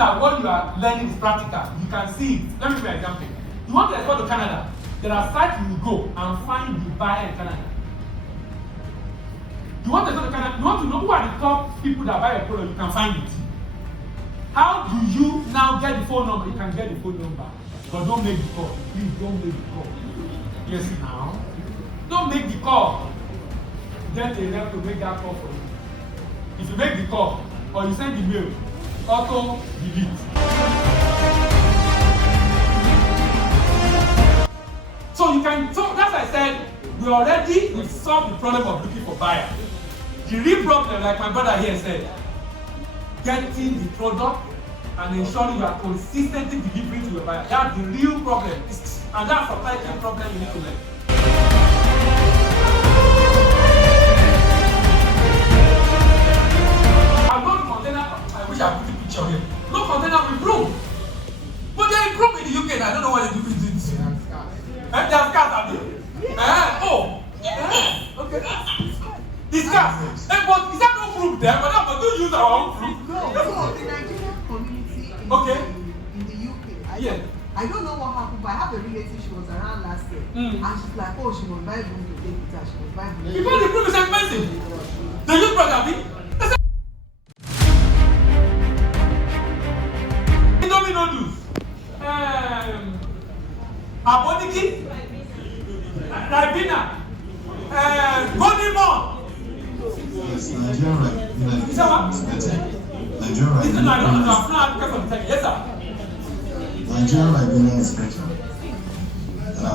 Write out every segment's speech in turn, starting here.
that what you are learning is practical, you can see it. Let me give you an example. You want to export to Canada, there are sites you will go and find the buyer in Canada. You want to export to Canada, you want to know who are the top people that buy a product, you can find it. How do you now get the phone number? You can get the phone number, but don't make the call. Please don't make the call. Yes, now. Don't make the call. Get a rep to make that call for you. If you make the call or you send the mail, auto delete. So you can, so that's why I said we've solved the problem of looking for buyer. The real problem, like my brother here said, getting the product and ensuring you are consistently delivering to your buyer. That's the real problem. And that's a supply chain problem you need to learn. I load container, I wish I put the picture here. No container with broom. But they broom in the UK and I don't know what they do with it. They have cars out there. Okay. It's cars. But is there no broom there? But don't use our own broom. No, the Nigerian community in the UK. I don't know what happened, but I have a relative, she was around last year. And she's like, oh, she was buying broom to take it out. She was buying broom. Because the broom is expensive. They use brother. Indomie noodles. Aboniki. Ribena. Golden Bond. Yes, Nigerian Ribena is better. Nigerian Ribena. Yes, sir. Nigerian Ribena is better.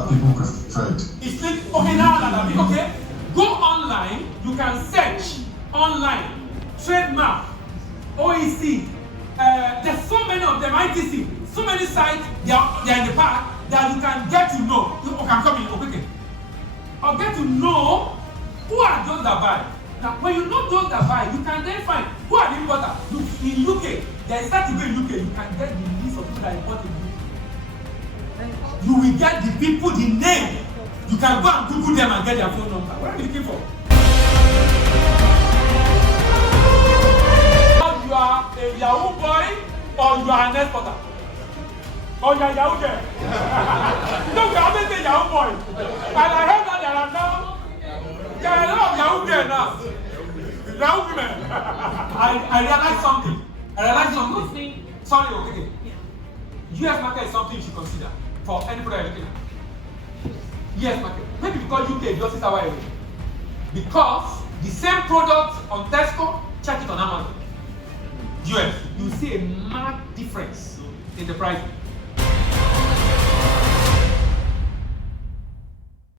People prefer it. It's like, okay, now, okay. Go online, you can search online, trademark, OEC. There's so many of them, ITC, so many sites, they are in the park that you can get to know. Okay, I'm coming, okay. Or get to know who are those that buy. Now, when you know those that buy, you can then find who are the importers. Look, in UK, there is certain way in UK, you can get the list of people that import in UK. You will get the people, the name. You can go and Google them and get their phone number. What are you looking for? You are a Yahoo boy or you are an exporter. Or you are a Yahoo girl. No, we always say Yahoo boy. And I heard that there are a lot of Yahoo girls now. Yahoo women. I realized something. Sorry, okay. US market is something you should consider for any product you're looking at. US market. Maybe because UK is just our area. Because the same product on Tesco, check it on Amazon. US, you see a marked difference in the pricing.